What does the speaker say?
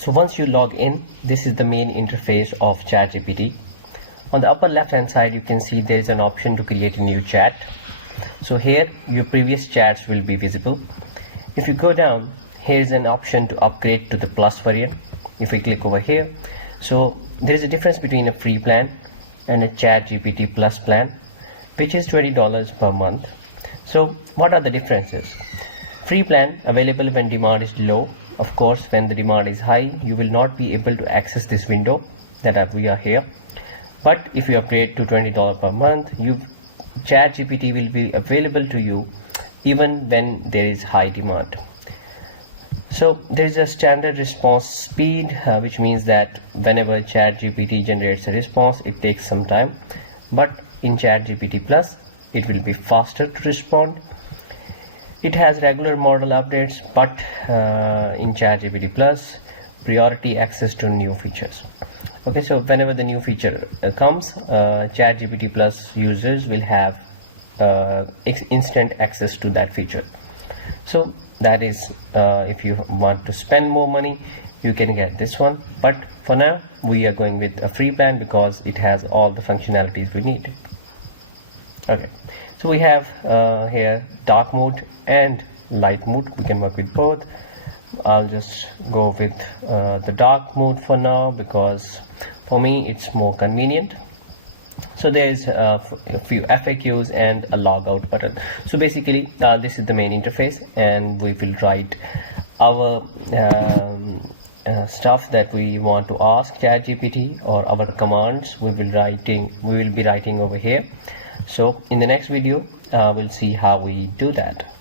So once you log in, this is the main interface of ChatGPT. On the upper left hand side, you can see there is an option to create a new chat. So here your previous chats will be visible. If you go down, here is an option to upgrade to the plus variant. If we click over here, so there is a difference between a free plan and a ChatGPT plus plan, which is $20 per month. So what are the differences? Free plan available when demand is low. Of course, when the demand is high, you will not be able to access this window that we are here. But if you upgrade to $20 per month, ChatGPT will be available to you even when there is high demand. So there is a standard response speed, which means that whenever ChatGPT generates a response, it takes some time. But in ChatGPT Plus, it will be faster to respond. It has regular model updates, but in ChatGPT Plus, priority access to new features. Okay, so whenever the new feature comes, ChatGPT Plus users will have instant access to that feature. So that is, if you want to spend more money, you can get this one. But for now, we are going with a free plan because it has all the functionalities we need. Okay, so we have here dark mode and light mode. We can work with both. I'll just go with the dark mode for now because for me it's more convenient. So there's a few FAQs and a logout button. So basically this is the main interface, and we will write our stuff that we want to ask ChatGPT, or our commands we will be writing over here. So in the next video we'll see how we do that.